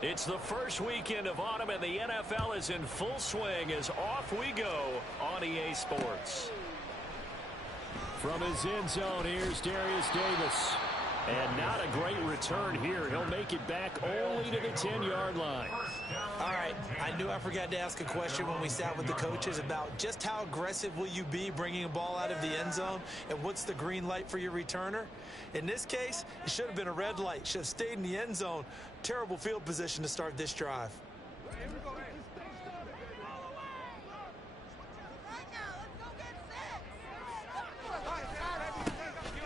It's the first weekend of autumn, and the NFL is in full swing as off we go on EA Sports. From his end zone, here's Darius Davis. And not a great return here. He'll make it back only to the 10-yard line. All right, I knew I forgot to ask a question when we sat with the coaches about just how aggressive will you be bringing a ball out of the end zone, and what's the green light for your returner? In this case, it should have been a red light. Should have stayed in the end zone. Terrible field position to start this drive.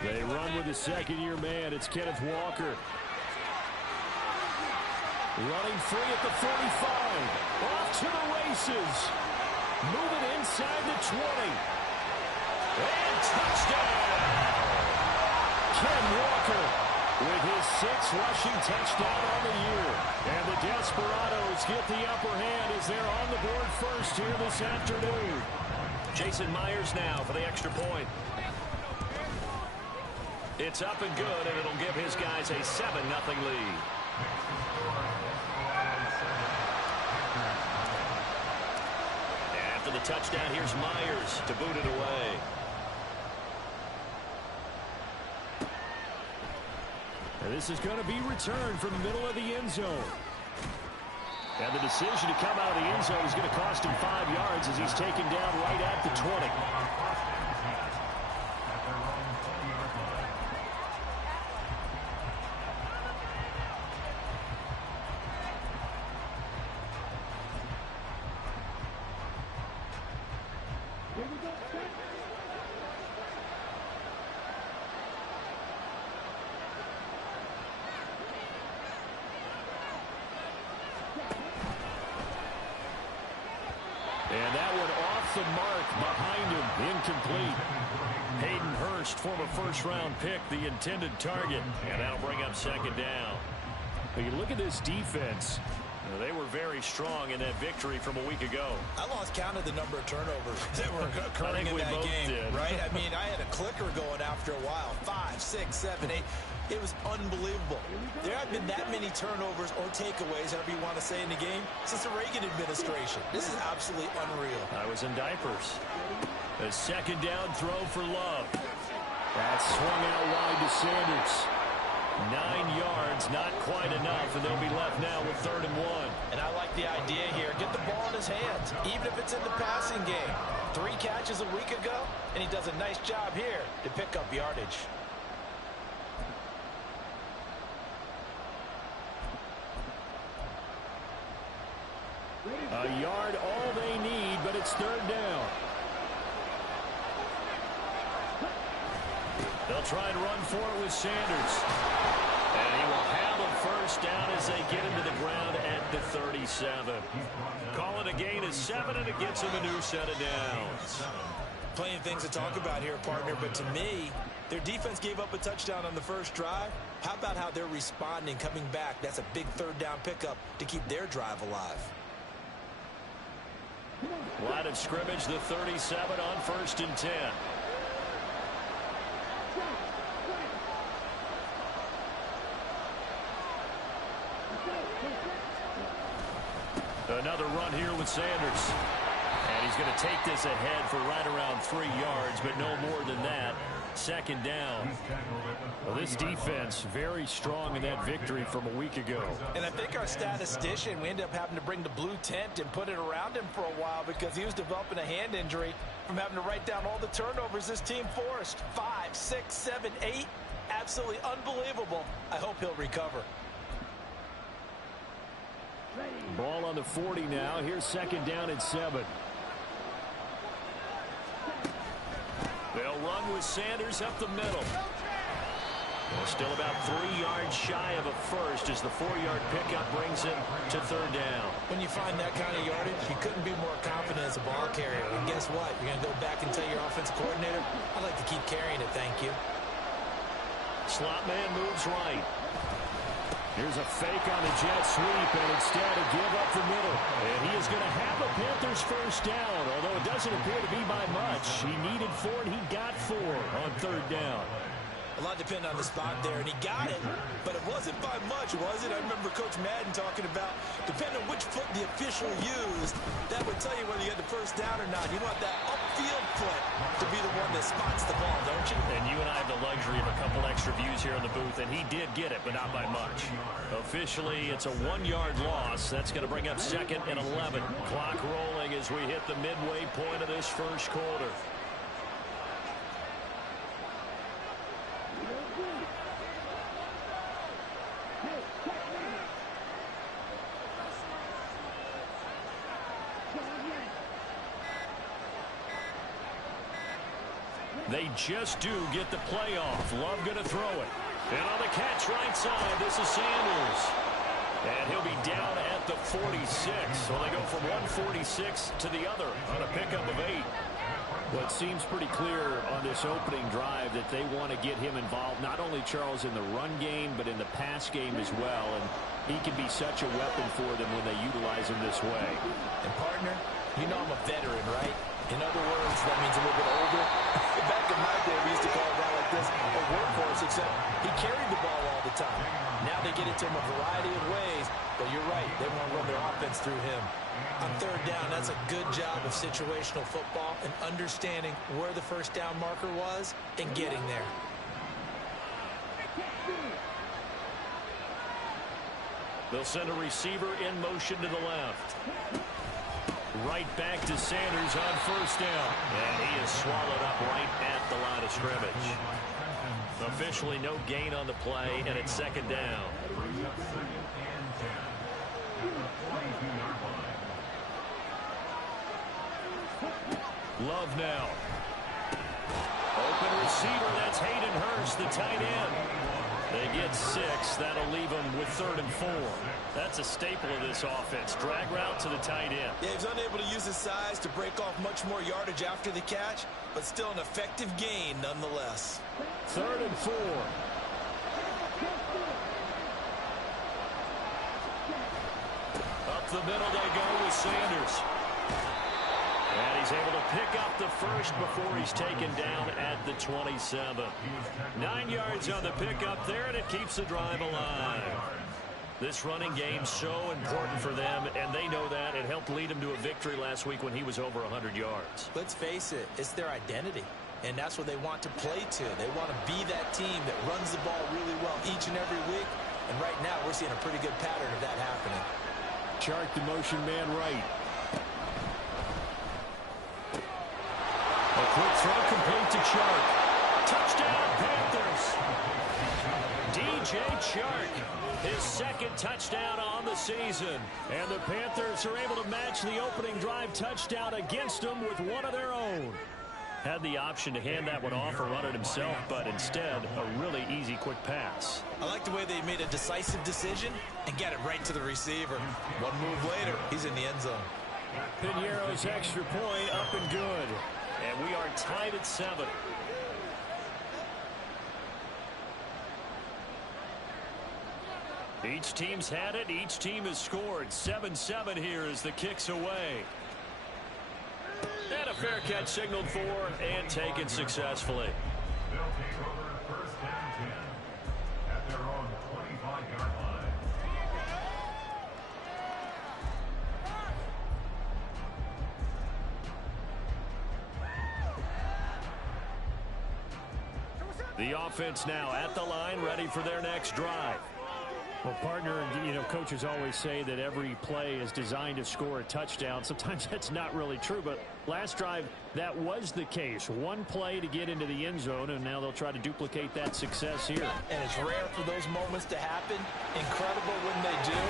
They run with the second-year man. It's Kenneth Walker. Running free at the 45. Off to the races. Moving inside the 20. And touchdown! Ken Walker with his 6th rushing touchdown on the year. And the Desperados get the upper hand as they're on the board first here this afternoon. Jason Myers now for the extra point. It's up and good, and it'll give his guys a 7-0 lead. After the touchdown, here's Myers to boot it away. And this is going to be returned from the middle of the end zone. And the decision to come out of the end zone is going to cost him 5 yards as he's taken down right at the 20. And that one off the mark behind him, incomplete. Hayden Hurst, former first-round pick, the intended target. And that'll bring up second down. But you look at this defense. They were very strong in that victory from a week ago. I lost count of the number of turnovers that were occurring in that game, did. Right? I mean, I had a clicker going after a while. 5, 6, 7, 8. It was unbelievable. There have been that many turnovers or takeaways, however you want to say, in the game since the Reagan administration. This is absolutely unreal. I was in diapers. A second down throw for Love. That swung out wide to Sanders. 9 yards, not quite enough, and they'll be left now with 3rd and 1. And I like the idea here. Get the ball in his hands, even if it's in the passing game. 3 catches a week ago, and he does a nice job here to pick up yardage. A yard, all they need, but it's 3rd down. They'll try and run for it with Sanders. And he will have a first down as they get him to the ground at the 37. Call it a gain of 7, and it gets him a new set of downs. Plenty of things to talk about here, partner, but to me, their defense gave up a touchdown on the first drive. How about how they're responding, coming back? That's a big 3rd down pickup to keep their drive alive. Line of scrimmage, the 37 on 1st and 10. Another run here with Sanders. And he's going to take this ahead for right around 3 yards, but no more than that. 2nd down. Well, this defense very strong in that victory from a week ago. And I think our statistician, we ended up having to bring the blue tent and put it around him for a while because he was developing a hand injury from having to write down all the turnovers this team forced. 5, 6, 7, 8. Absolutely unbelievable. I hope he'll recover. Ball on the 40 now. Here's 2nd down and 7. They'll run with Sanders up the middle. Well, still about 3 yards shy of a first as the 4-yard pickup brings him to 3rd down. When you find that kind of yardage, you couldn't be more confident as a ball carrier. And guess what? You're going to go back and tell your offensive coordinator, I'd like to keep carrying it, thank you. Slot man moves right. Here's a fake on the jet sweep, and instead a give up the middle. And he is going to have a Panthers first down, although it doesn't appear to be by much. He needed 4, and he got 4 on 3rd down. A lot depended on the spot there, and he got it, but it wasn't by much, was it? I remember Coach Madden talking about, depending on which foot the official used, that would tell you whether you had the first down or not. You want that upfield foot to be the one that spots the ball, don't you? And you and I have the luxury of a couple extra views here in the booth, and he did get it, but not by much. Officially, it's a 1-yard loss. That's going to bring up 2nd and 11. Clock rolling as we hit the midway point of this first quarter. They just do get the play off. Love going to throw it. And on the catch right side, this is Sanders. And he'll be down at the 46. So they go from 146 to the other on a pickup of 8. Well, it seems pretty clear on this opening drive that they want to get him involved, not only Charles in the run game, but in the pass game as well. And he can be such a weapon for them when they utilize him this way. And partner, you know I'm a veteran, right? In other words, that means a little bit older. Back in my day, we used to call a guy like this a workhorse, except he carried the ball all the time. Now they get it to him a variety of ways, but you're right, they want to run their offense through him. On 3rd down, that's a good job of situational football and understanding where the first down marker was and getting there. They'll send a receiver in motion to the left. Right back to Sanders on 1st down. And he is swallowed up right at the line of scrimmage. Officially no gain on the play, and it's 2nd down. Love now. Open receiver, that's Hayden Hurst, the tight end. They get 6. That'll leave them with 3rd and 4. That's a staple of this offense. Drag route to the tight end. Yeah, he's unable to use his size to break off much more yardage after the catch, but still an effective gain nonetheless. 3rd and 4. Up the middle they go with Sanders. And he's able to pick up the first before he's taken down at the 27. 9 yards on the pickup there, and it keeps the drive alive. This running game so important for them, and they know that. It helped lead them to a victory last week when he was over 100 yards. Let's face it, it's their identity, and that's what they want to play to. They want to be that team that runs the ball really well each and every week, and right now we're seeing a pretty good pattern of that happening. Chark the motion man right. A quick throw complete to Chark. Touchdown, Panthers. DJ Chark, his 2nd touchdown on the season. And the Panthers are able to match the opening drive touchdown against them with one of their own. Had the option to hand that one off or run it himself, but instead, a really easy, quick pass. I like the way they made a decisive decision and got it right to the receiver. One move later, he's in the end zone. Piñeiro's extra point up and good. And we are tied at 7. Each team's had it. Each team has scored. 7-7 here as the kick's away. And a fair catch signaled for and taken successfully. They'll take over 1st and 10 at their own 25-yard line. The offense now at the line, ready for their next drive. Well, partner, you know, coaches always say that every play is designed to score a touchdown. Sometimes that's not really true, but last drive, that was the case. One play to get into the end zone, and now they'll try to duplicate that success here. And it's rare for those moments to happen. Incredible when they do.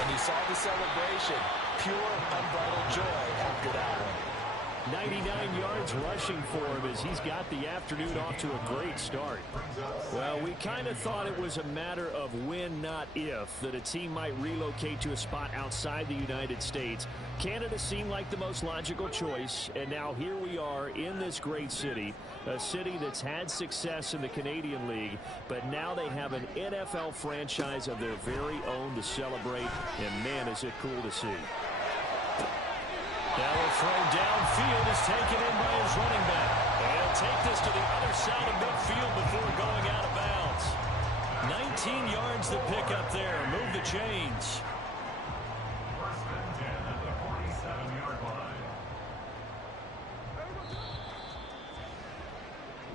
And you saw the celebration. Pure, unbridled joy after that one. 99 yards rushing for him as he's got the afternoon off to a great start. Well, we kind of thought it was a matter of when, not if, that a team might relocate to a spot outside the United States. Canada seemed like the most logical choice, and now here we are in this great city, a city that's had success in the Canadian League, but now they have an NFL franchise of their very own to celebrate, and man, is it cool to see. Now a throw downfield is taken in by his running back. And he'll take this to the other side of midfield before going out of bounds. 14 yards to pick up there. Move the chains. First and 10 at the 47-yard line.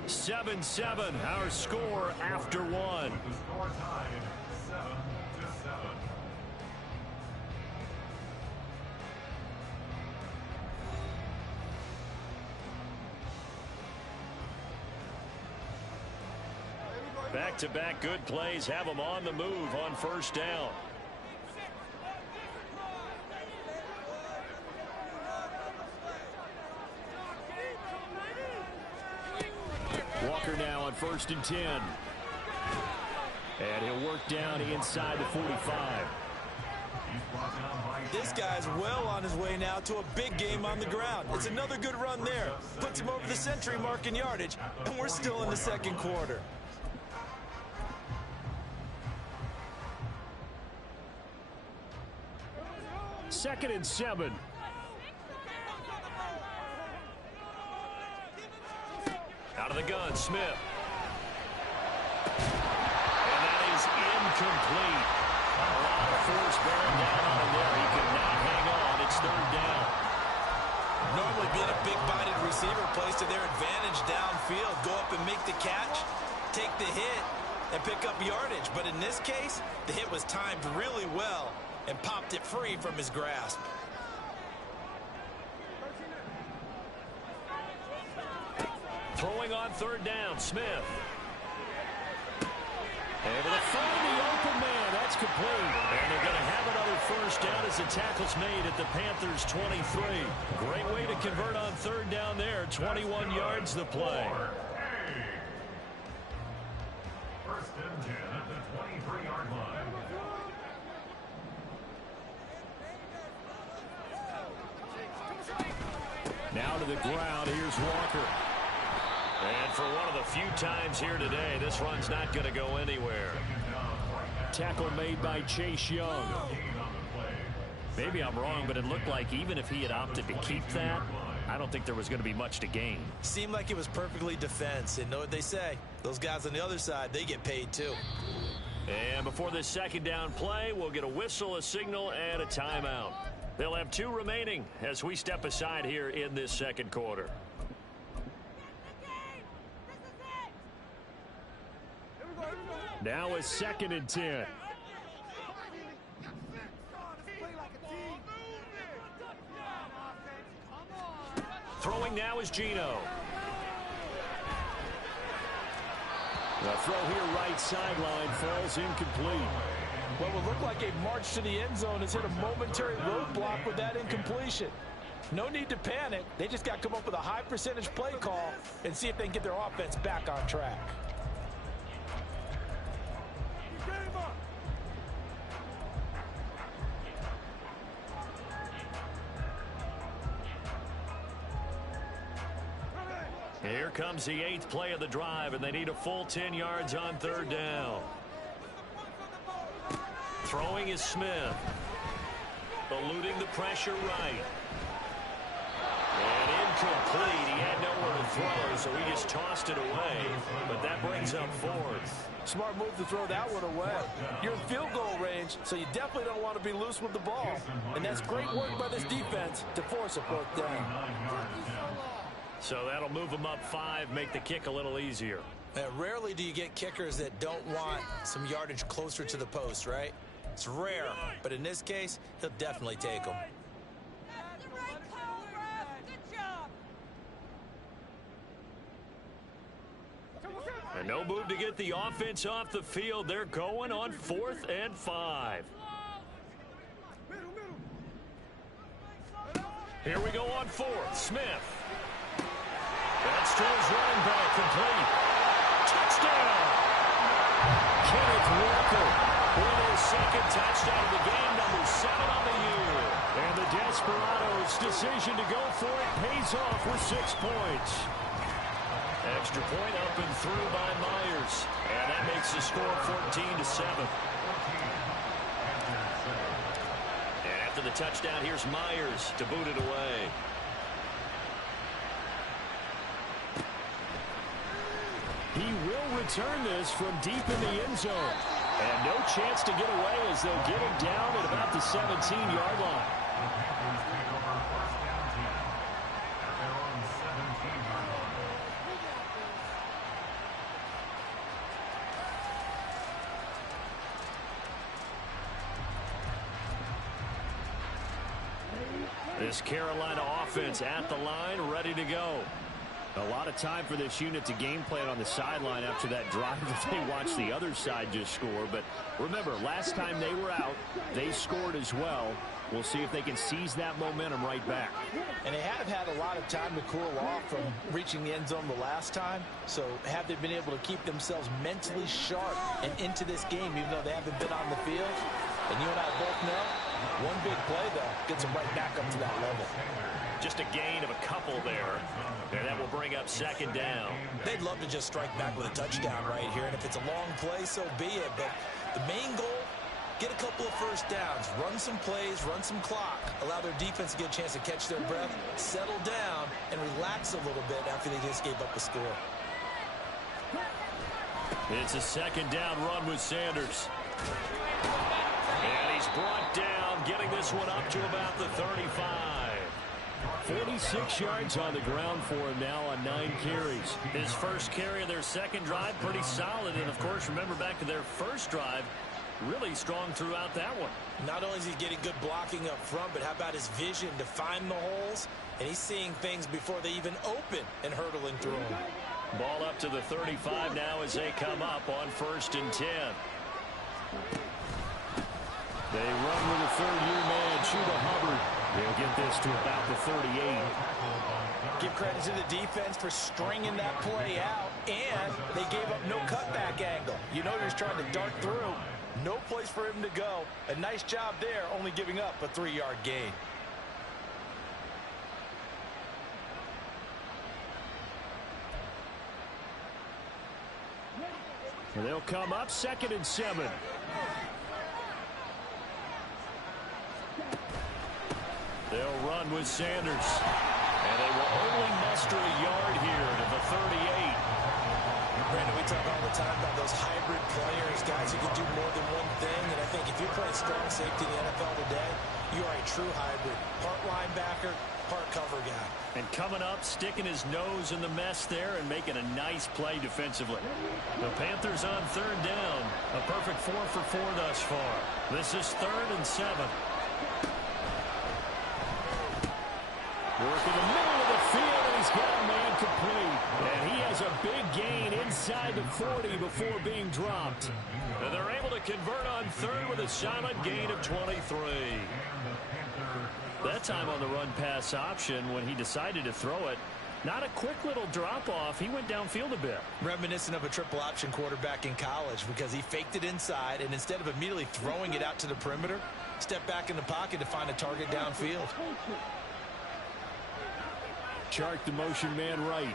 7-7, our score after one. The score tied 7-7. Back-to-back good plays have them on the move on first down. Walker now on 1st and 10. And he'll work down inside the 45. This guy's well on his way now to a big game on the ground. It's another good run there. Puts him over the century mark in yardage, and we're still in the second quarter. Second and 7. Out of the gun, Smith. And that is incomplete. A lot of force bearing down on him there. He could not hang on. It's third down. Normally being a big-bodied receiver plays to their advantage downfield. Go up and make the catch, take the hit, and pick up yardage. But in this case, the hit was timed really well and popped it free from his grasp. Throwing on third down, Smith. Able to find the open man. That's complete. And they're going to have another first down as the tackle's made at the Panthers' 23. Great way to convert on third down there. 21 yards the play. First and 10 at the 23-yard line. Now to the ground. Here's Walker. And for one of the few times here today, this run's not going to go anywhere. Tackle made by Chase Young. Maybe I'm wrong, but it looked like even if he had opted to keep that, I don't think there was going to be much to gain. Seemed like it was perfectly defense. And know what they say? Those guys on the other side, they get paid too. And before this second down play, we'll get a whistle, a signal, and a timeout. They'll have 2 remaining as we step aside here in this second quarter. Now is 2nd and 10. Throwing now is Geno. The throw here right sideline falls incomplete. What would look like a march to the end zone has hit a momentary roadblock with that incompletion. No need to panic. They just got to come up with a high percentage play call and see if they can get their offense back on track. Here comes the 8th play of the drive, and they need a full 10 yards on third down. Throwing is Smith. Eluding the pressure right. And incomplete. He had nowhere to throw, so he just tossed it away. But that brings up 4th. Smart move to throw that one away. You're in field goal range, so you definitely don't want to be loose with the ball. And that's great work by this defense to force a 4th down. So that'll move them up 5, make the kick a little easier. Rarely do you get kickers that don't want some yardage closer to the post, right? It's rare, but in this case, he'll definitely take them. And no move to get the offense off the field. They're going on 4th and 5. Here we go on 4th. Smith. That's to his running back, complete. Touchdown! Kenneth Walker with his 2nd touchdown of the game, number 7 on the year. And the Desperados' decision to go for it pays off with 6 points. Extra point up and through by Myers. And that makes the score 14-7. And after the touchdown, here's Myers to boot it away. He will return this from deep in the end zone. And no chance to get away as they'll get him down at about the 17-yard line. This Carolina offense at the line, ready to go. A lot of time for this unit to game plan on the sideline after that drive that they watched the other side just score. But remember, last time they were out, they scored as well. We'll see if they can seize that momentum right back. And they have had a lot of time to cool off from reaching the end zone the last time. So have they been able to keep themselves mentally sharp and into this game, even though they haven't been on the field? And you and I both know, one big play, though, gets them right back up to that level. Just a gain of a couple there. And that will bring up second down. They'd love to just strike back with a touchdown right here. And if it's a long play, so be it. But the main goal, get a couple of first downs, run some plays, run some clock, allow their defense to get a chance to catch their breath, settle down, and relax a little bit after they just gave up a score. It's a second down run with Sanders. And he's brought down, getting this one up to about the 35. 46 yards on the ground for him now on 9 carries. His first carry of their second drive, pretty solid. And, of course, remember back to their first drive, really strong throughout that one. Not only is he getting good blocking up front, but how about his vision to find the holes? And he's seeing things before they even open and hurdling through them. Ball up to the 35 now as they come up on 1st and 10. They run with a third-year man, Chuba Hubbard. They'll get this to about the 38. Give credit to the defense for stringing that play out, and they gave up no cutback angle. You know, he's trying to dart through. No place for him to go. A nice job there, only giving up a 3-yard gain. And they'll come up 2nd and 7. They'll run with Sanders. And they will only muster a yard here to the 38. Brandon, we talk all the time about those hybrid players, guys who can do more than one thing. And I think if you're playing strong safety in the NFL today, you are a true hybrid. Part linebacker, part cover guy. And coming up, sticking his nose in the mess there and making a nice play defensively. The Panthers on 3rd down. A perfect 4 for 4 thus far. This is 3rd and 7. Work in the middle of the field, and he's got a man complete. And he has a big gain inside the 40 before being dropped. And they're able to convert on 3rd with a solid gain of 23. That time on the run-pass option when he decided to throw it. Not a quick little drop-off. He went downfield a bit. Reminiscent of a triple option quarterback in college because he faked it inside, and instead of immediately throwing it out to the perimeter, stepped back in the pocket to find a target downfield. Chark the motion man right.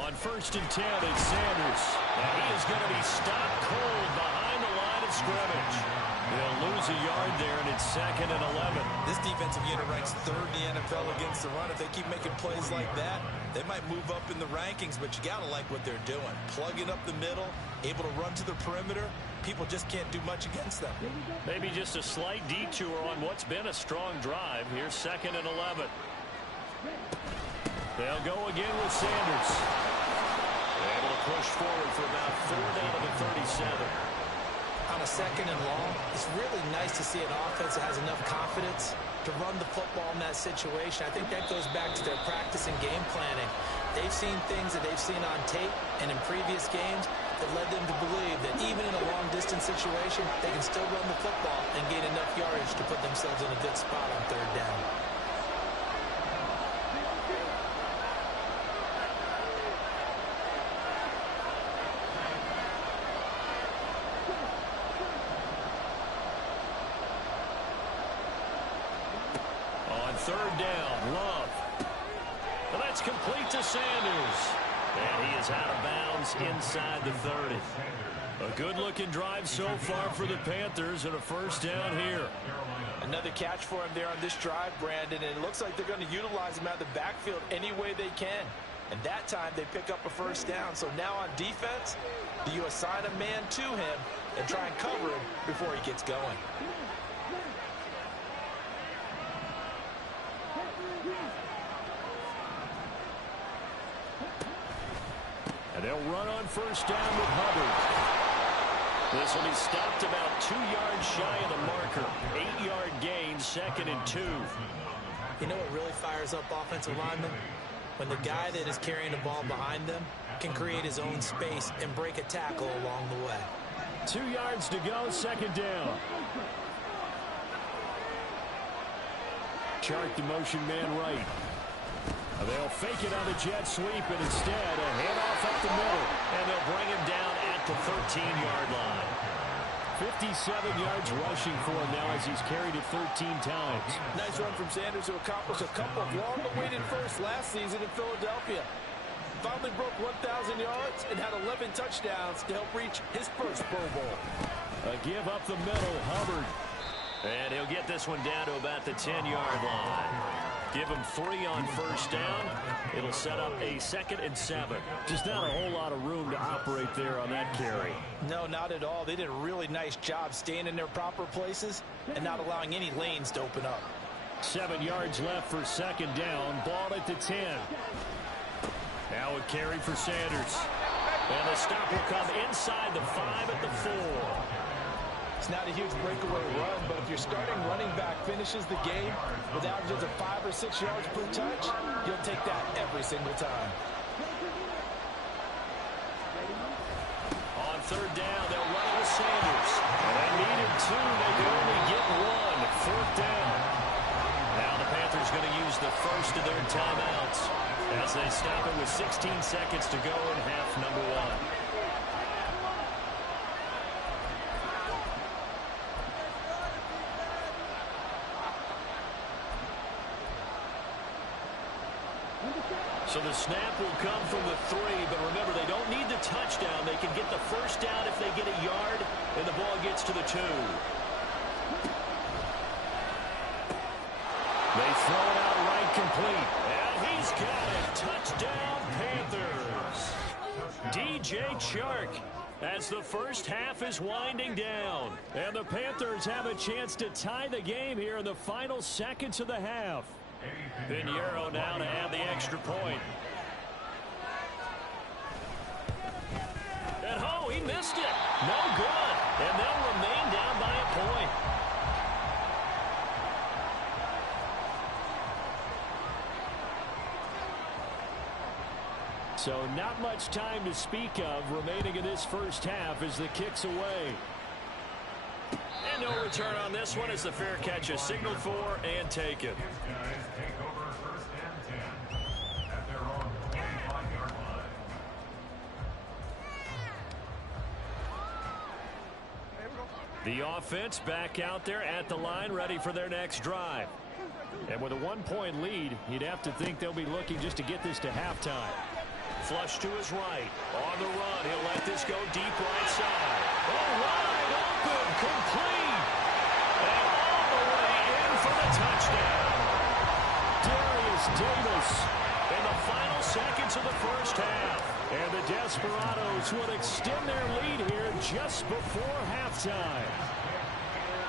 On 1st and 10, it's Sanders. And he is going to be stopped cold behind the line of scrimmage. They'll lose a yard there, and it's 2nd and 11. This defensive unit ranks 3rd in the NFL against the run. If they keep making plays like that, they might move up in the rankings, but you got to like what they're doing. Plugging up the middle, able to run to the perimeter. People just can't do much against them. Maybe just a slight detour on what's been a strong drive. Here's 2nd and 11. They'll go again with Sanders. Able to push forward for about 4 down to the 37. On a 2nd and long, it's really nice to see an offense that has enough confidence to run the football in that situation. I think that goes back to their practice and game planning. They've seen things that they've seen on tape and in previous games that led them to believe that even in a long-distance situation, they can still run the football and gain enough yardage to put themselves in a good spot on 3rd down. On 3rd down, Love. And that's complete to Sanders. And he is out of bounds inside the 30. A good-looking drive so far for the Panthers and a 1st down here. Another catch for him there on this drive, Brandon, and it looks like they're going to utilize him out of the backfield any way they can. And that time they pick up a 1st down. So now on defense, Do you assign a man to him and try and cover him before he gets going? And they'll run on first down with Hubbard. This will be stopped about 2 yards shy of the marker. 8-yard gain, 2nd and 2. You know what really fires up offensive linemen? When the guy that is carrying the ball behind them can create his own space and break a tackle along the way. 2 yards to go, 2nd down. Chark the motion man right. They'll fake it on the jet sweep, and instead a handoff up the middle. And they'll bring him down at the 13-yard line. 57 yards rushing for him now as he's carried it 13 times. Nice run from Sanders, who accomplished a couple of long-awaited firsts last season in Philadelphia. Finally broke 1,000 yards and had 11 touchdowns to help reach his first Pro Bowl. A give up the middle, Hubbard. And he'll get this one down to about the 10-yard line. Give him 3 on first down. It'll set up a 2nd and 7. Just not a whole lot of room to operate there on that carry. No, not at all. They did a really nice job staying in their proper places and not allowing any lanes to open up. 7 yards left for 2nd down. Ball at the 10. Now a carry for Sanders. And the stop will come inside the 5 at the 4. It's not a huge breakaway run, but if your starting running back finishes the game with averages of 5 or 6 yards per touch, you'll take that every single time. On 3rd down, they'll run it with Sanders. And they needed 2. They could only get 1. 4th down. Now the Panthers going to use the first of their timeouts as they stop it with 16 seconds to go in half number 1. So the snap will come from the 3, but remember, they don't need the touchdown. They can get the first down if they get a yard, and the ball gets to the 2. They throw it out right complete. And he's got it. Touchdown, Panthers. DJ Chark as the first half is winding down. And the Panthers have a chance to tie the game here in the final seconds of the half. Pinheiro now to add the extra point. And oh, he missed it. No good. And they'll remain down by a point. So not much time to speak of remaining in this first half as the kick's away. And no return on this one as the fair catch is signaled for and taken. The offense back out there at the line, ready for their next drive. And with a 1-point lead, you'd have to think they'll be looking just to get this to halftime. Flush to his right. On the run, he'll let this go deep right side. Oh, wide open, complete. And all the way in for the touchdown. Darius Davis in the final seconds of the first half. And the Desperados would extend their lead here just before halftime.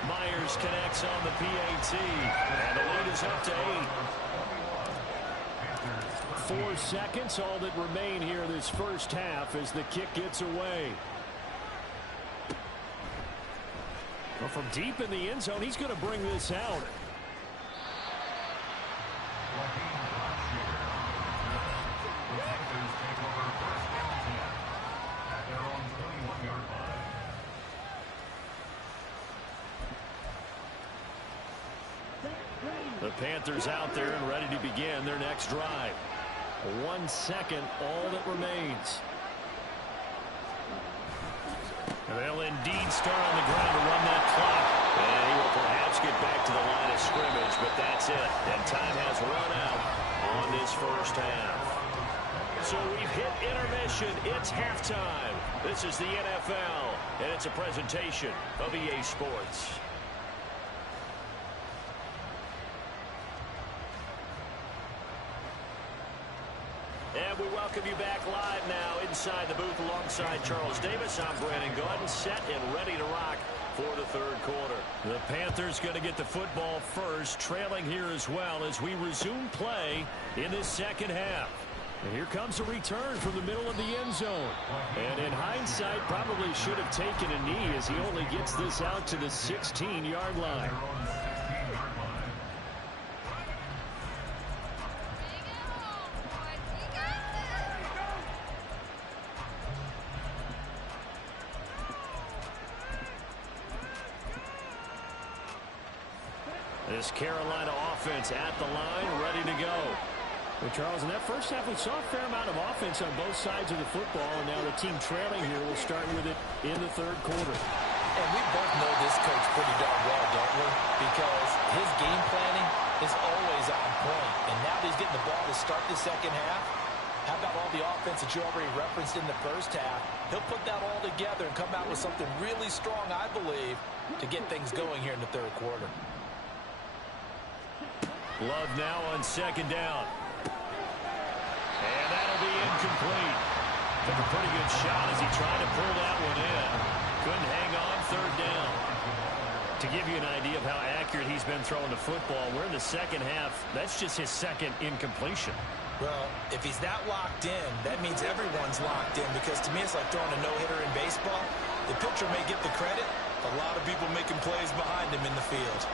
Myers connects on the PAT. And the lead is up to 8. 4 seconds, all that remain here this first half as the kick gets away. Well, from deep in the end zone, he's going to bring this out. The Panthers out there and ready to begin their next drive. 1 second, all that remains. And they'll indeed start on the ground to run that clock. And he will perhaps get back to the line of scrimmage, but that's it. And time has run out on this first half. So we've hit intermission. It's halftime. This is the NFL, and it's a presentation of EA Sports. And we welcome you back live now inside the booth alongside Charles Davis. I'm Brandon Gaudin, set and ready to rock for the third quarter. The Panthers going to get the football first, trailing here as well as we resume play in this second half. And here comes a return from the middle of the end zone. And in hindsight, probably should have taken a knee as he only gets this out to the 16-yard line. This Carolina offense at the line, ready to go. Well, Charles, in that first half, we saw a fair amount of offense on both sides of the football, and now the team trailing here will start with it in the third quarter. And we both know this coach pretty darn well, don't we? Because his game planning is always on point. And now that he's getting the ball to start the second half, how about all the offense that you already referenced in the first half? He'll put that all together and come out with something really strong, I believe, to get things going here in the third quarter. Love now on second down. And that'll be incomplete. Took a pretty good shot as he tried to pull that one in. Couldn't hang on third down. To give you an idea of how accurate he's been throwing the football, we're in the second half. That's just his second incompletion. Well, if he's that locked in, that means everyone's locked in, because to me it's like throwing a no-hitter in baseball. The pitcher may get the credit, a lot of people making plays behind him in the field.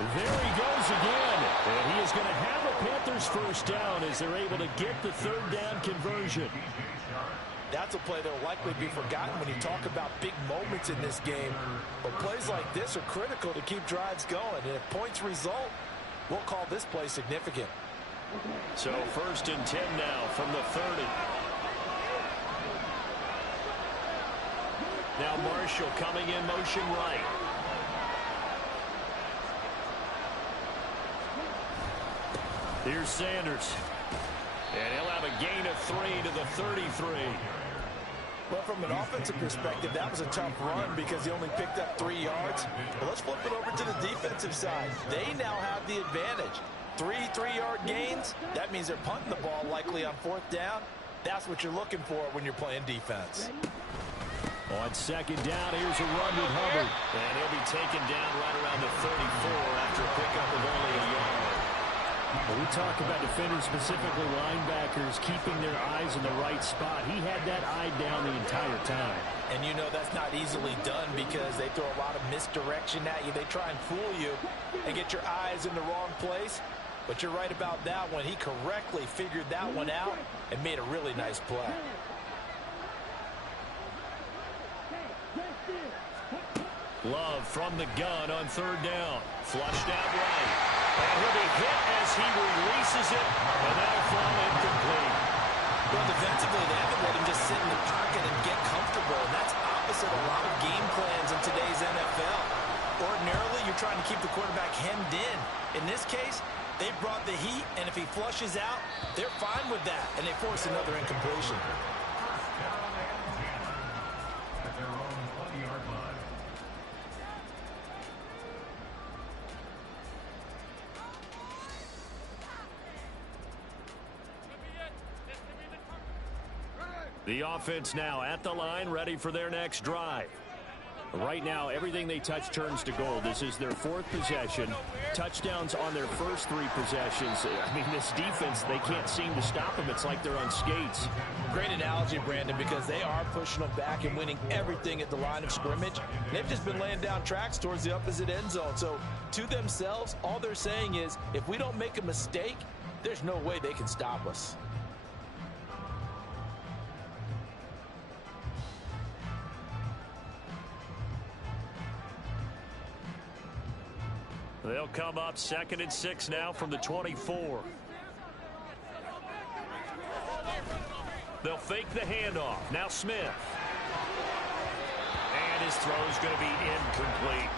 There he goes again. And he is going to have a Panthers first down as they're able to get the third down conversion. That's a play that will likely be forgotten when you talk about big moments in this game. But plays like this are critical to keep drives going. And if points result, we'll call this play significant. So 1st and 10 now from the 30. Now Marshall coming in motion right. Here's Sanders. And he'll have a gain of 3 to the 33. Well, from an offensive perspective, that was a tough run because he only picked up 3 yards. But let's flip it over to the defensive side. They now have the advantage. 3 3-yard gains. That means they're punting the ball likely on 4th down. That's what you're looking for when you're playing defense. On second down, here's a run with Hubbard. And he'll be taken down right around the 34 after a pickup of only a yard. When we talk about defenders, specifically linebackers, keeping their eyes in the right spot, he had that eye down the entire time. And you know that's not easily done because they throw a lot of misdirection at you. They try and fool you and get your eyes in the wrong place. But you're right about that one. He correctly figured that one out and made a really nice play. Love from the gun on third down. Flushed out right. And he'll be hit as he releases it. And that'll fall incomplete. Well, defensively, they haven't let him just sit in the pocket and get comfortable. And that's opposite a lot of game plans in today's NFL. Ordinarily, you're trying to keep the quarterback hemmed in. In this case, they brought the heat, and if he flushes out, they're fine with that. And they force another incompletion. At their own 20-yard line. The offense now at the line, ready for their next drive. Right now, everything they touch turns to gold. This is their 4th possession. Touchdowns on their first 3 possessions. I mean, this defense, they can't seem to stop them. It's like they're on skates. Great analogy, Brandon, because they are pushing them back and winning everything at the line of scrimmage. They've just been laying down tracks towards the opposite end zone. So, to themselves, all they're saying is, if we don't make a mistake, there's no way they can stop us. They'll come up 2nd and 6 now from the 24. They'll fake the handoff. Now Smith. And his throw is going to be incomplete.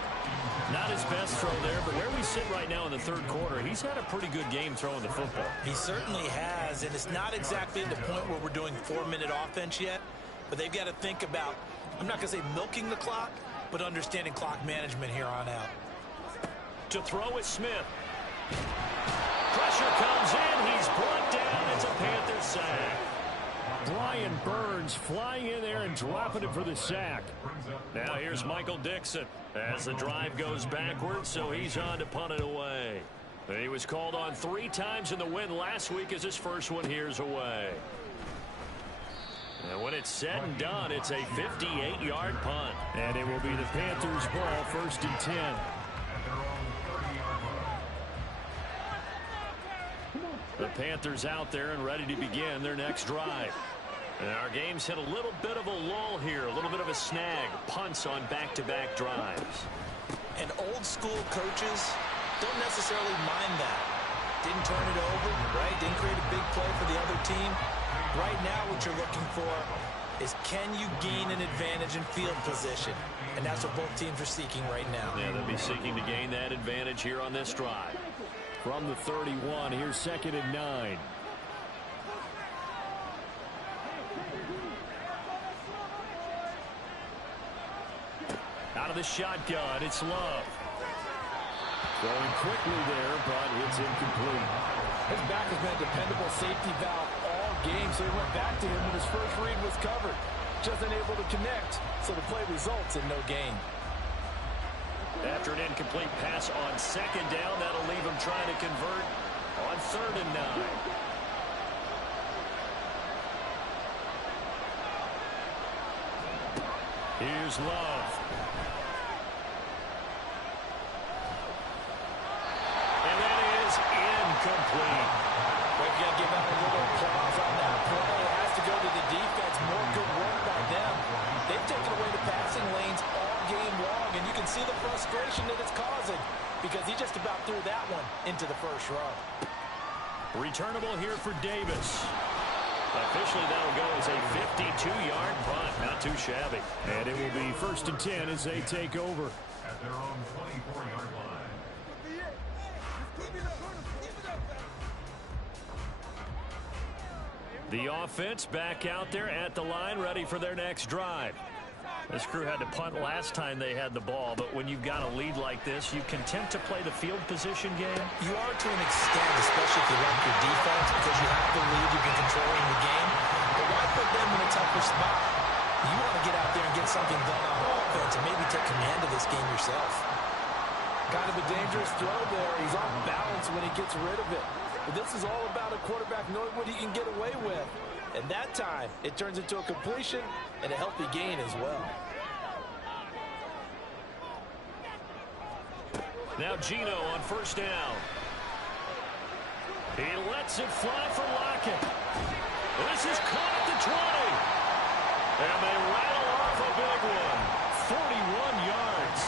Not his best throw there, but where we sit right now in the third quarter, he's had a pretty good game throwing the football. He certainly has, and it's not exactly the point where we're doing 4-minute offense yet, but they've got to think about, I'm not going to say milking the clock, but understanding clock management here on out. To throw is Smith. Pressure comes in. He's brought down. It's a Panther sack. Brian Burns flying in there and dropping it for the sack. Now here's Michael Dixon as the drive goes backwards, so he's on to punt it away. He was called on 3 times in the win last week as his first one here's away. And when it's said and done, it's a 58-yard punt. And it will be the Panthers' ball, 1st and 10. The Panthers out there and ready to begin their next drive. And our game's hit a little bit of a lull here, a little bit of a snag. Punts on back-to-back drives. And old-school coaches don't necessarily mind that. Didn't turn it over, right? Didn't create a big play for the other team. Right now what you're looking for is can you gain an advantage in field position? And that's what both teams are seeking right now. Yeah, they'll be seeking to gain that advantage here on this drive. From the 31, here's 2nd and 9. Out of the shotgun, it's Love. Going quickly there, but it's incomplete. His back has been a dependable safety valve all game, so he went back to him when his first read was covered. Just unable to connect, so the play results in no gain. After an incomplete pass on 2nd down, that'll leave him trying to convert on 3rd and 9. Here's Love. And that is incomplete. Well, you got to give out a little applause on that play. It has to go to the defense. More good work by them. They've taken away the passing lanes all game long, and you can see the frustration that it's causing because he just about threw that one into the first row. Returnable here for Davis. Officially, that'll go as a 52-yard punt. Not too shabby. And it will be 1st and 10 as they take over. At their own 24-yard line. The offense back out there at the line, ready for their next drive. This crew had to punt last time they had the ball, but when you've got a lead like this, you content to play the field position game? You are to an extent, especially if you like your defense, because you have the lead, you've been controlling the game. But why put them in a tougher spot? You want to get out there and get something done on offense and maybe take command of this game yourself. Kind of a dangerous throw there. He's off balance when he gets rid of it. But this is all about a quarterback knowing what he can get away with. And that time, it turns into a completion and a healthy gain as well. Now Gino on 1st down. He lets it fly for Lockett. This is caught at the 20. And they rattle off a big one. 41 yards.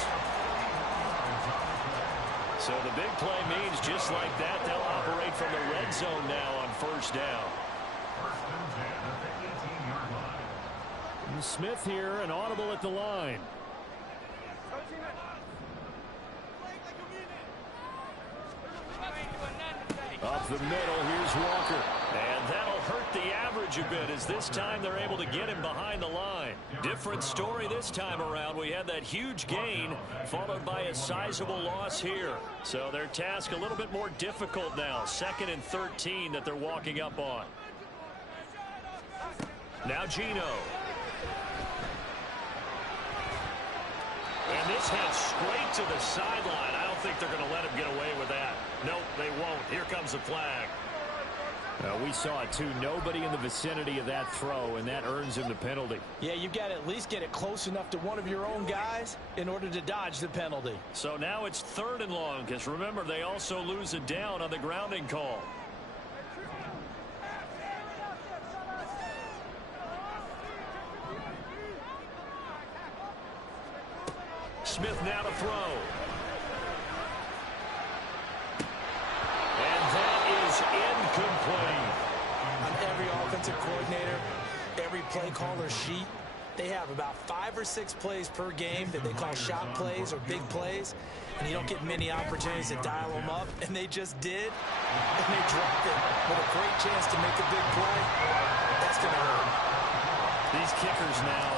So the big play means just like that, they'll operate from the red zone now on 1st down. 1st and 10 at the 18-yard line. Smith here, an audible at the line. Up the middle, here's Walker. And that'll hurt the average a bit as this time they're able to get him behind the line. Different story this time around. We had that huge gain followed by a sizable loss here. So their task a little bit more difficult now. 2nd and 13 that they're walking up on. Now Gino. And this heads straight to the sideline. I don't think they're going to let him get away with that. Nope, they won't. Here comes the flag. We saw it too. Nobody in the vicinity of that throw, and that earns him the penalty. Yeah, you've got to at least get it close enough to one of your own guys in order to dodge the penalty. So now it's 3rd and long, because remember, they also lose a down on the grounding call. Smith now to throw. And that is incomplete. On every offensive coordinator, every play caller sheet, they have about 5 or 6 plays per game that they call shot plays or big plays, and you don't get many opportunities to dial them up, and they just did, and they dropped it with a great chance to make a big play. That's going to hurt. These kickers now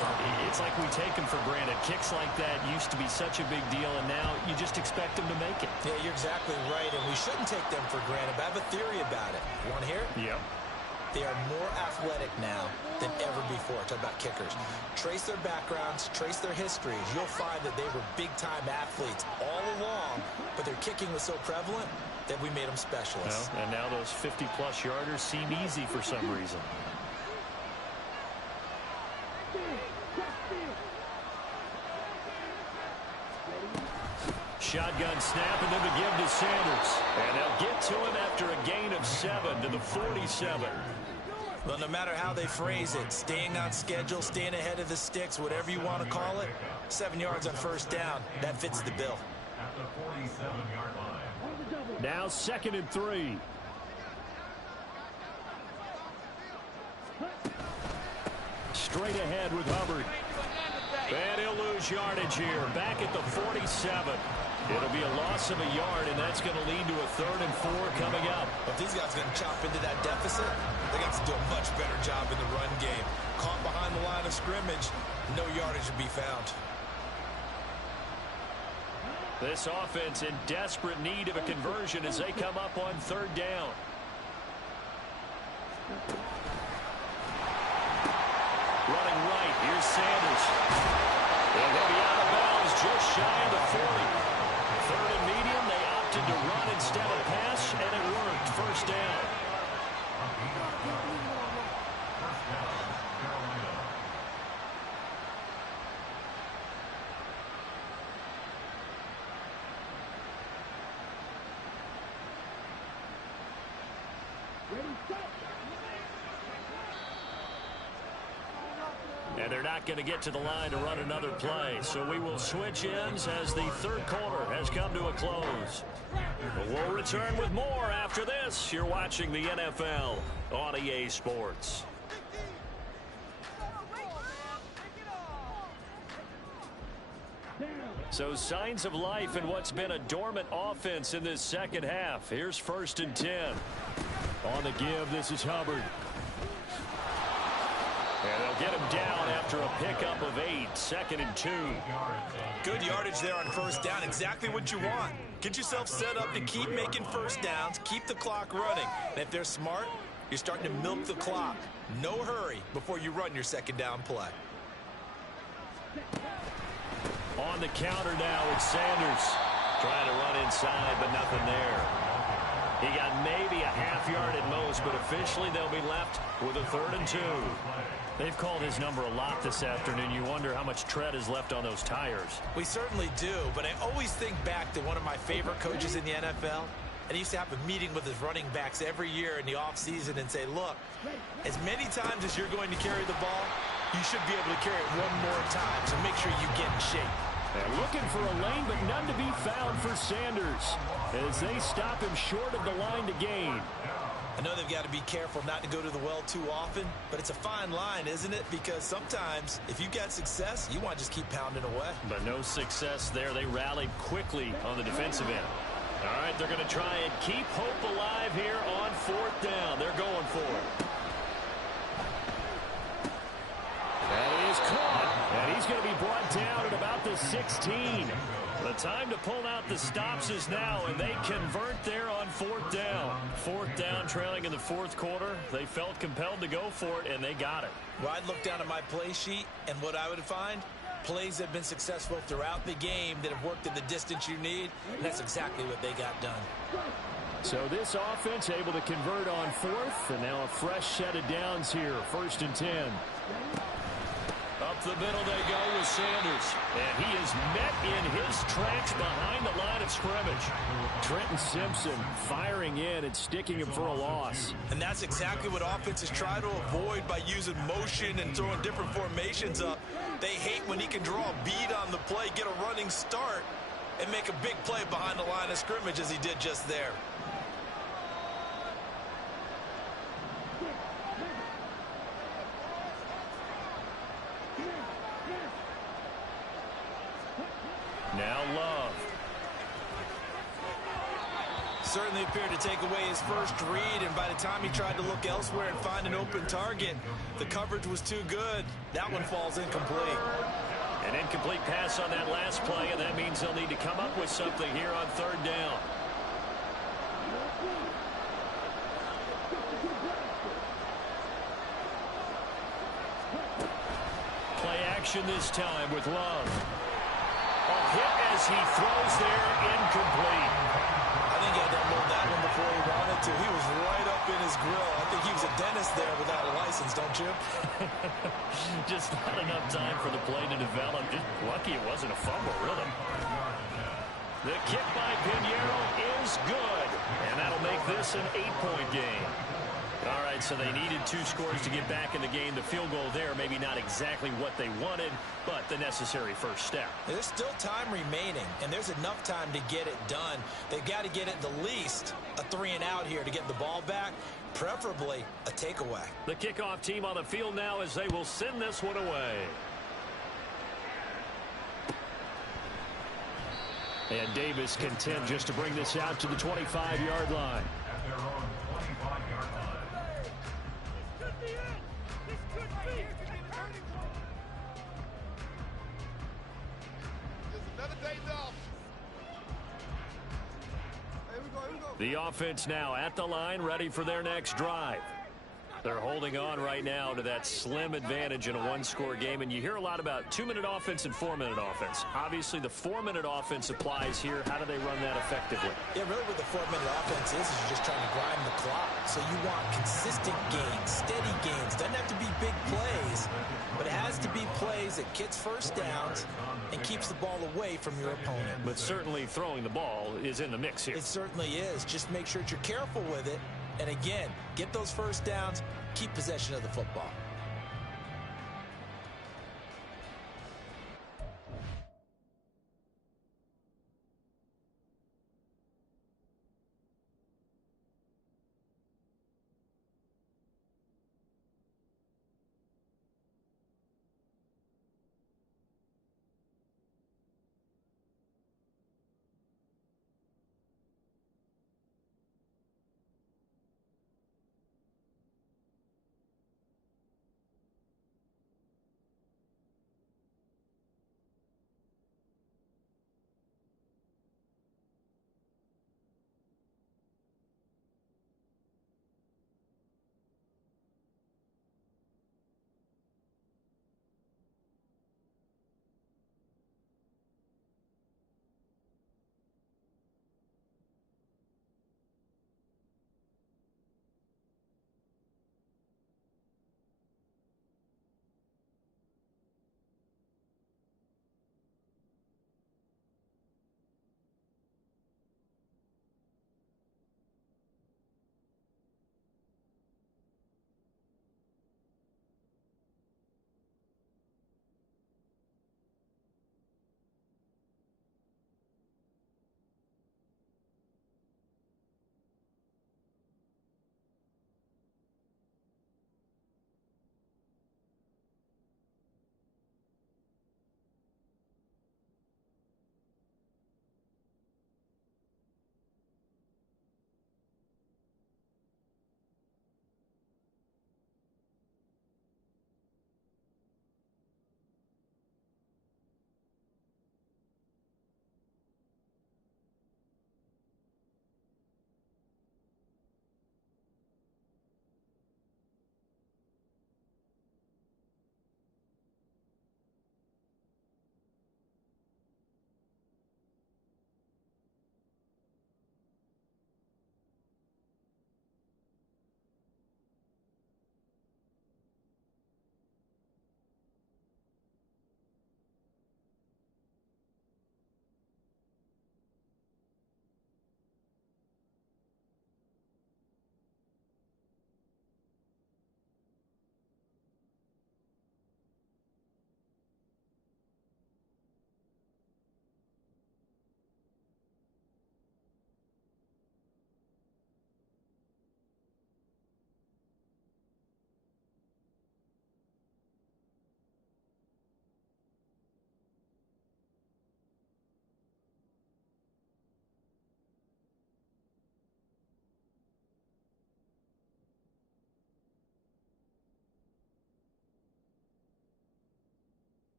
It's like we take them for granted. Kicks like that used to be such a big deal, and now you just expect them to make it. Yeah, you're exactly right, and we shouldn't take them for granted. But I have a theory about it. You want to hear it? Yep. They are more athletic now than ever before. Talk about kickers. Trace their backgrounds, trace their histories. You'll find that they were big-time athletes all along, but their kicking was so prevalent that we made them specialists. Well, and now those 50-plus yarders seem easy for some reason. Shotgun snap, and then the give to Sanders. And they'll get to him after a gain of 7 to the 47. Well, no matter how they phrase it, staying on schedule, staying ahead of the sticks, whatever you want to call it, 7 yards on first down, that fits the bill. At the 47-yard line. Now 2nd and 3. Straight ahead with Hubbard. And he'll lose yardage here. Back at the 47. It'll be a loss of a yard, and that's going to lead to a 3rd and 4 coming up. If these guys are going to chop into that deficit, they got to do a much better job in the run game. Caught behind the line of scrimmage, no yardage to be found. This offense in desperate need of a conversion as they come up on 3rd down. Running right, here's Sanders. And they'll be out of bounds just shy of the 40. 3rd and medium, they opted to run instead of pass, and it worked. First down. And they're not going to get to the line to run another play. So we will switch ends as the 3rd quarter has come to a close. But we'll return with more after this. You're watching the NFL on EA Sports. So signs of life in what's been a dormant offense in this second half. Here's 1st and 10. On the give, this is Hubbard. And they'll get him down after a pickup of 8. 2nd and 2. Good yardage there on first down. Exactly what you want. Get yourself set up to keep making first downs, keep the clock running. And if they're smart, you're starting to milk the clock. No hurry before you run your 2nd down play. On the counter now, it's Sanders. Trying to run inside, but nothing there. He got maybe a half yard at most, but officially they'll be left with a 3rd and 2. They've called his number a lot this afternoon. You wonder how much tread is left on those tires. We certainly do, but I always think back to one of my favorite coaches in the NFL. And he used to have a meeting with his running backs every year in the offseason and say, look, as many times as you're going to carry the ball, you should be able to carry it one more time, so make sure you get in shape. They're looking for a lane, but none to be found for Sanders as they stop him short of the line to gain. I know they've got to be careful not to go to the well too often, but it's a fine line, isn't it? Because sometimes, if you've got success, you want to just keep pounding away. But no success there. They rallied quickly on the defensive end. All right, they're going to try and keep hope alive here on 4th down. They're going for it. And he is caught, and he's going to be brought down at about the 16. The time to pull out the stops is now, and they convert there on 4th down. 4th down, trailing in the 4th quarter. They felt compelled to go for it, and they got it. Well, I'd look down at my play sheet, and what I would find, plays that have been successful throughout the game that have worked in the distance you need, and that's exactly what they got done. So this offense able to convert on 4th, and now a fresh set of downs here. 1st and 10. Up the middle they go with Sanders. And he is met in his tracks behind the line of scrimmage. Trenton Simpson firing in and sticking him for a loss. And that's exactly what offenses try to avoid by using motion and throwing different formations up. They hate when he can draw a bead on the play, get a running start, and make a big play behind the line of scrimmage as he did just there. Now Love. Certainly appeared to take away his first read, and by the time he tried to look elsewhere and find an open target, the coverage was too good. That one falls incomplete. An incomplete pass on that last play, and that means they'll need to come up with something here on third down. Play action this time with Love. A hit as he throws there, incomplete. I think he had to unload that one before he wanted to. He was right up in his grill. I think he was a dentist there without a license, don't you? Just not enough time for the play to develop. Just lucky it wasn't a fumble, really. The kick by Pinheiro is good, and that'll make this an 8-point game. All right, so they needed 2 scores to get back in the game. The field goal there, maybe not exactly what they wanted, but the necessary first step. There's still time remaining, and there's enough time to get it done. They've got to get at the least a 3-and-out here to get the ball back, preferably a takeaway. The kickoff team on the field now as they will send this one away. And Davis content just to bring this out to the 25-yard line. At their own 25-yard line. The offense now at the line, ready for their next drive. They're holding on right now to that slim advantage in a 1-score game, and you hear a lot about 2-minute offense and 4-minute offense. Obviously, the 4-minute offense applies here. How do they run that effectively? Yeah, really what the 4-minute offense is you're just trying to grind the clock. So you want consistent gains, steady gains. Doesn't have to be big plays, but it has to be plays that gets first downs and keeps the ball away from your opponent. But certainly throwing the ball is in the mix here. It certainly is. Just make sure that you're careful with it. And again, get those first downs, keep possession of the football.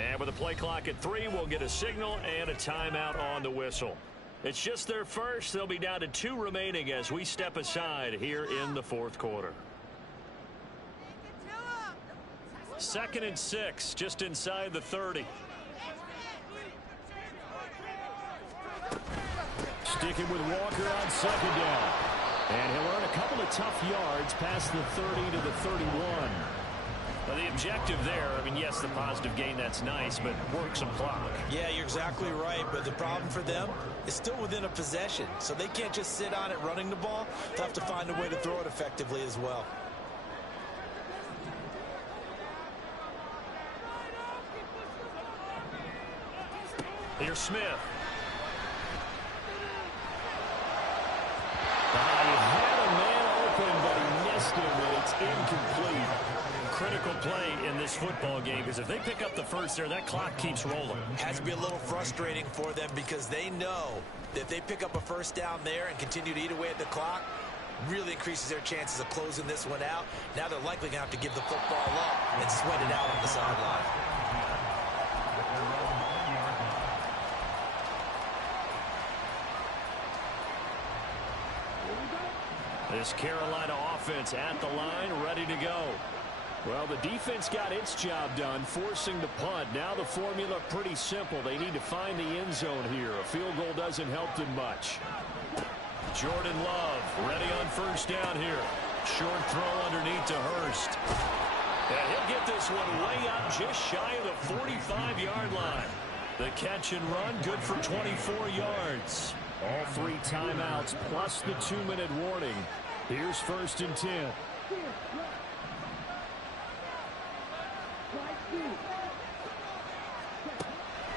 And with a play clock at 3, we'll get a signal and a timeout on the whistle. It's just their first. They'll be down to 2 remaining as we step aside here in the fourth quarter. 2nd and 6, just inside the 30. Sticking with Walker on 2nd down. And he'll earn a couple of tough yards past the 30 to the 31. Well, the objective there, I mean, yes, the positive gain, that's nice, but work some clock. Yeah, you're exactly right, but the problem for them is still within a possession, so they can't just sit on it running the ball. They'll have to find a way to throw it effectively as well. Here's Smith. He had a man open, but he missed him, and it's incomplete. Critical play in this football game, because if they pick up the first there, that clock keeps rolling. Has to be a little frustrating for them because they know that if they pick up a first down there and continue to eat away at the clock, really increases their chances of closing this one out. Now they're likely going to have to give the football up and sweat it out on the sideline. This Carolina offense at the line, ready to go. Well, the defense got its job done, forcing the punt. Now the formula pretty simple. They need to find the end zone here. A field goal doesn't help them much. Jordan Love ready on first down here. Short throw underneath to Hurst. And he'll get this one way up just shy of the 45-yard line. The catch and run good for 24 yards. All 3 timeouts plus the 2-minute warning. Here's 1st and 10.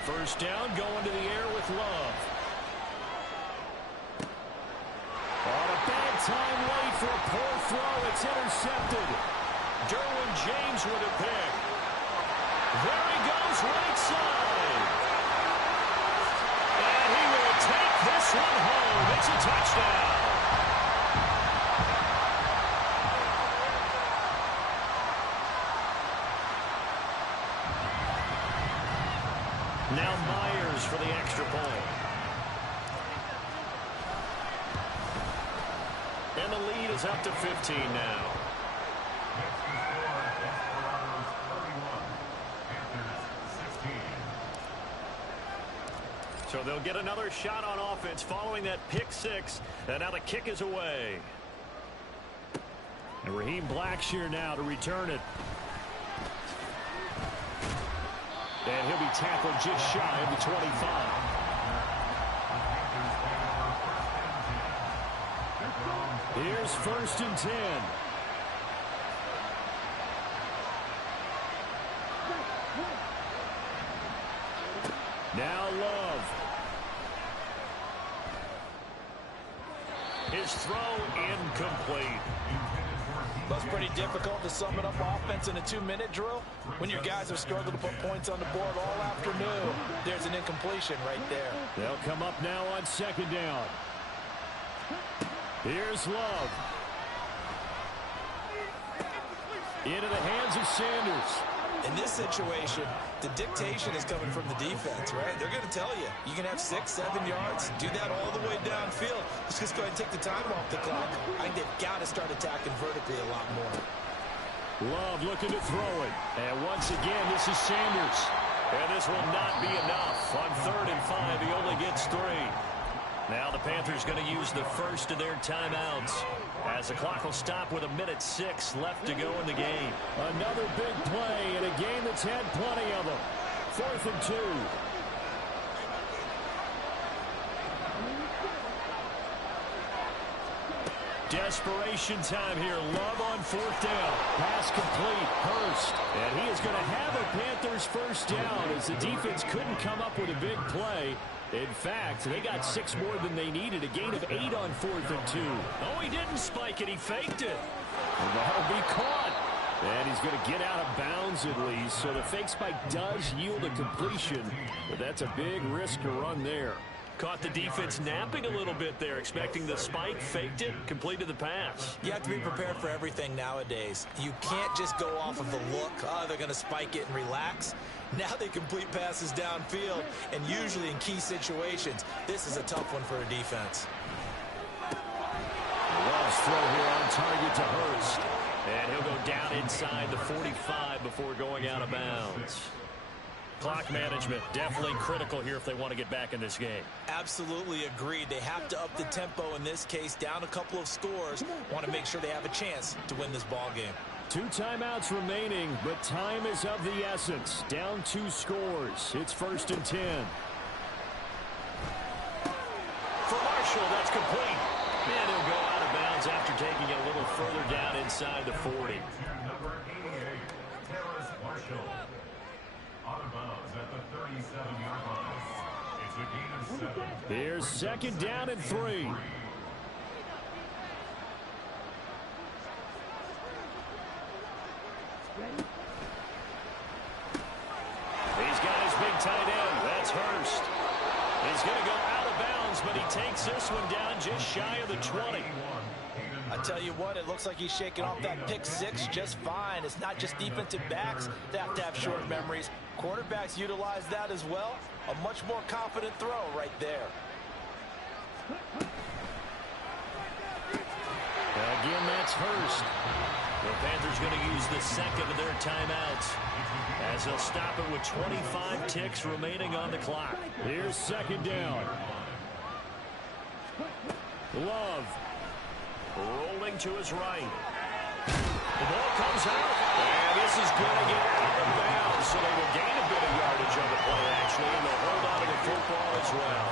First down, going to the air with Love. On a bad time late for a poor throw. It's intercepted. Derwin James with a pick. There he goes, right side. And he will take this one home. It's a touchdown. Now Myers for the extra point. And the lead is up to 15 now. So they'll get another shot on offense following that pick 6. And now the kick is away. And Raheem Blackshear now to return it. And he'll be tackled just shy of the 25. Here's 1st and 10. Now Love. His throw incomplete. That's pretty difficult to sum it up offense in a 2-minute drill when your guys have struggled to put points on the board all afternoon. There's an incompletion right there. They'll come up now on 2nd down. Here's Love. Into the hands of Sanders. In this situation, the dictation is coming from the defense, right? They're going to tell you, you can have 6, 7 yards, do that all the way downfield. Let's just go ahead and take the time off the clock. I think they've got to start attacking vertically a lot more. Love looking to throw it. And once again, this is Sanders. And this will not be enough. On 3rd and 5, he only gets 3. Now the Panthers going to use the first of their timeouts as the clock will stop with 1:06 left to go in the game. Another big play in a game that's had plenty of them. 4th and 2. Desperation time here. Love on 4th down. Pass complete. Hurst. And he is going to have a Panthers first down as the defense couldn't come up with a big play. In fact, they got 6 more than they needed. A gain of 8 on 4th and 2. Oh, he didn't spike it. He faked it. And that'll be caught. And he's going to get out of bounds at least. So the fake spike does yield a completion. But that's a big risk to run there. Caught the defense napping a little bit there, expecting the spike, faked it, completed the pass. You have to be prepared for everything nowadays. You can't just go off of the look, they're going to spike it and relax. Now they complete passes downfield, and usually in key situations. This is a tough one for a defense. Love's throw here on target to Hurst. And he'll go down inside the 45 before going out of bounds. Clock management definitely critical here if they want to get back in this game. Absolutely agreed. They have to up the tempo in this case, down a couple of scores. Want to make sure they have a chance to win this ball game. 2 timeouts remaining, but time is of the essence. Down 2 scores. It's 1st and 10. For Marshall, that's complete. And he'll go out of bounds after taking it a little further down inside the 40. Number 88, Marshall. Out of bounds at the 37-yard line. It's a gain of 7. Here's 2nd down and 3. He's got his big tight end. That's Hurst. He's going to go out of bounds, but he takes this one down just shy of the 20. I tell you what, it looks like he's shaking off that pick 6 just fine. It's not just defensive backs that have to have short memories. Quarterbacks utilize that as well. A much more confident throw right there. Again, that's Hurst. The Panthers going to use the 2nd of their timeouts as they'll stop it with 25 ticks remaining on the clock. Here's 2nd down. Love. Rolling to his right. The ball comes out, and this is going to get out of bounds, so they will gain a bit of yardage on the play, actually, and they'll hold on to the football as well.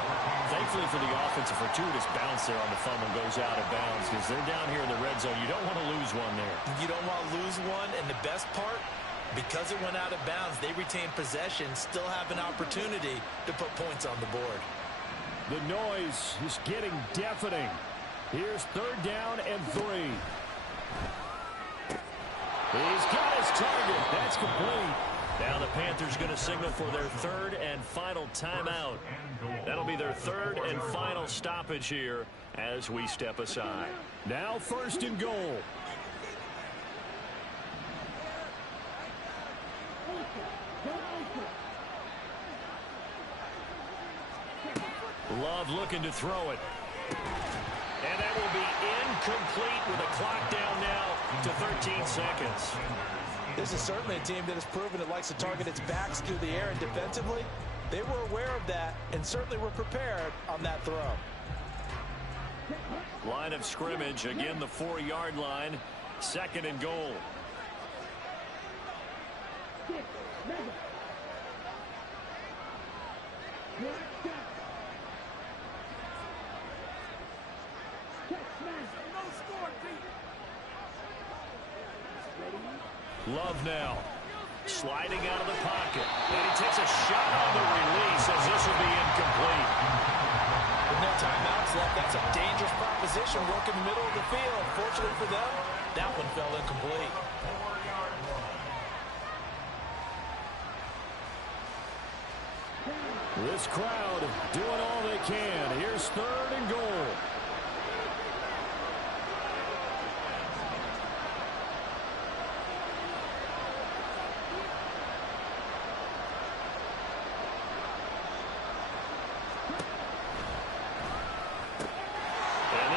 Thankfully for the offense, a fortuitous bounce there on the fumble goes out of bounds because they're down here in the red zone. You don't want to lose one there. You don't want to lose one, and the best part, because it went out of bounds, they retain possession, still have an opportunity to put points on the board. The noise is getting deafening. Here's 3rd down and 3. He's got his target. That's complete. Now the Panthers going to signal for their 3rd and final timeout. That'll be their 3rd and final stoppage here as we step aside. Now 1st and goal. Love looking to throw it. And that will be incomplete with a clock down now to 13 seconds. This is certainly a team that has proven it likes to target its backs through the air, and defensively, they were aware of that and certainly were prepared on that throw. Line of scrimmage, again the 4-yard line, 2nd and goal. Love now, sliding out of the pocket, and he takes a shot on the release as this will be incomplete. With no timeouts left, that's a dangerous proposition, working the middle of the field. Fortunately for them, that one fell incomplete. This crowd doing all they can. Here's 3rd and goal.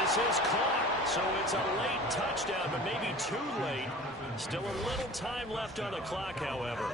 This is caught, so it's a late touchdown, but maybe too late. Still a little time left on the clock, however.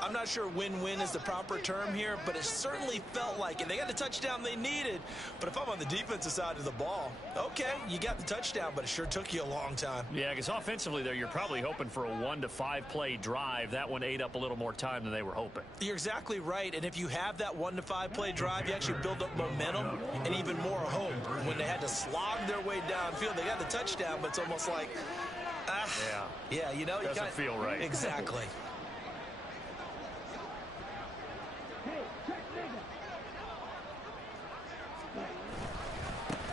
I'm not sure win-win is the proper term here, but it certainly felt like it. They got the touchdown they needed, but if I'm on the defensive side of the ball, okay, you got the touchdown, but it sure took you a long time. Yeah, because offensively there, you're probably hoping for a 1 to 5 play drive. That one ate up a little more time than they were hoping. You're exactly right, and if you have that 1 to 5 play drive, you actually build up momentum and even more hope. When they had to slog their way downfield, they got the touchdown, but it's almost like, yeah, you know, doesn't feel right. Exactly.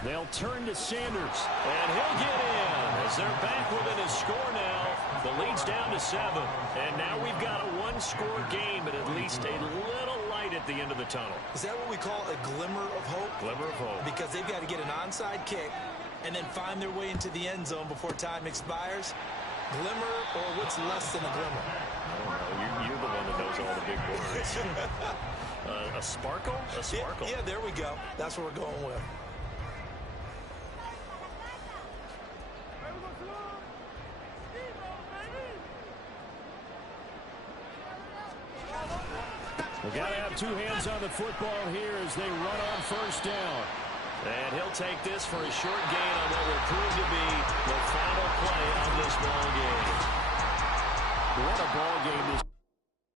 They'll turn to Sanders, and he'll get in as they're back within his score now. The lead's down to 7, and now we've got a 1-score game, but at least a little light light at the end of the tunnel. Is that what we call a glimmer of hope? Glimmer of hope. Because they've got to get an onside kick and then find their way into the end zone before time expires. Glimmer, or what's less than a glimmer? I don't know. You're the one that knows all the big words. A sparkle? A sparkle. Yeah, there we go. That's what we're going with. We've got to have two hands on the football here as they run on first down. And he'll take this for a short gain on what will prove to be the final play of this ball game. What a ball game this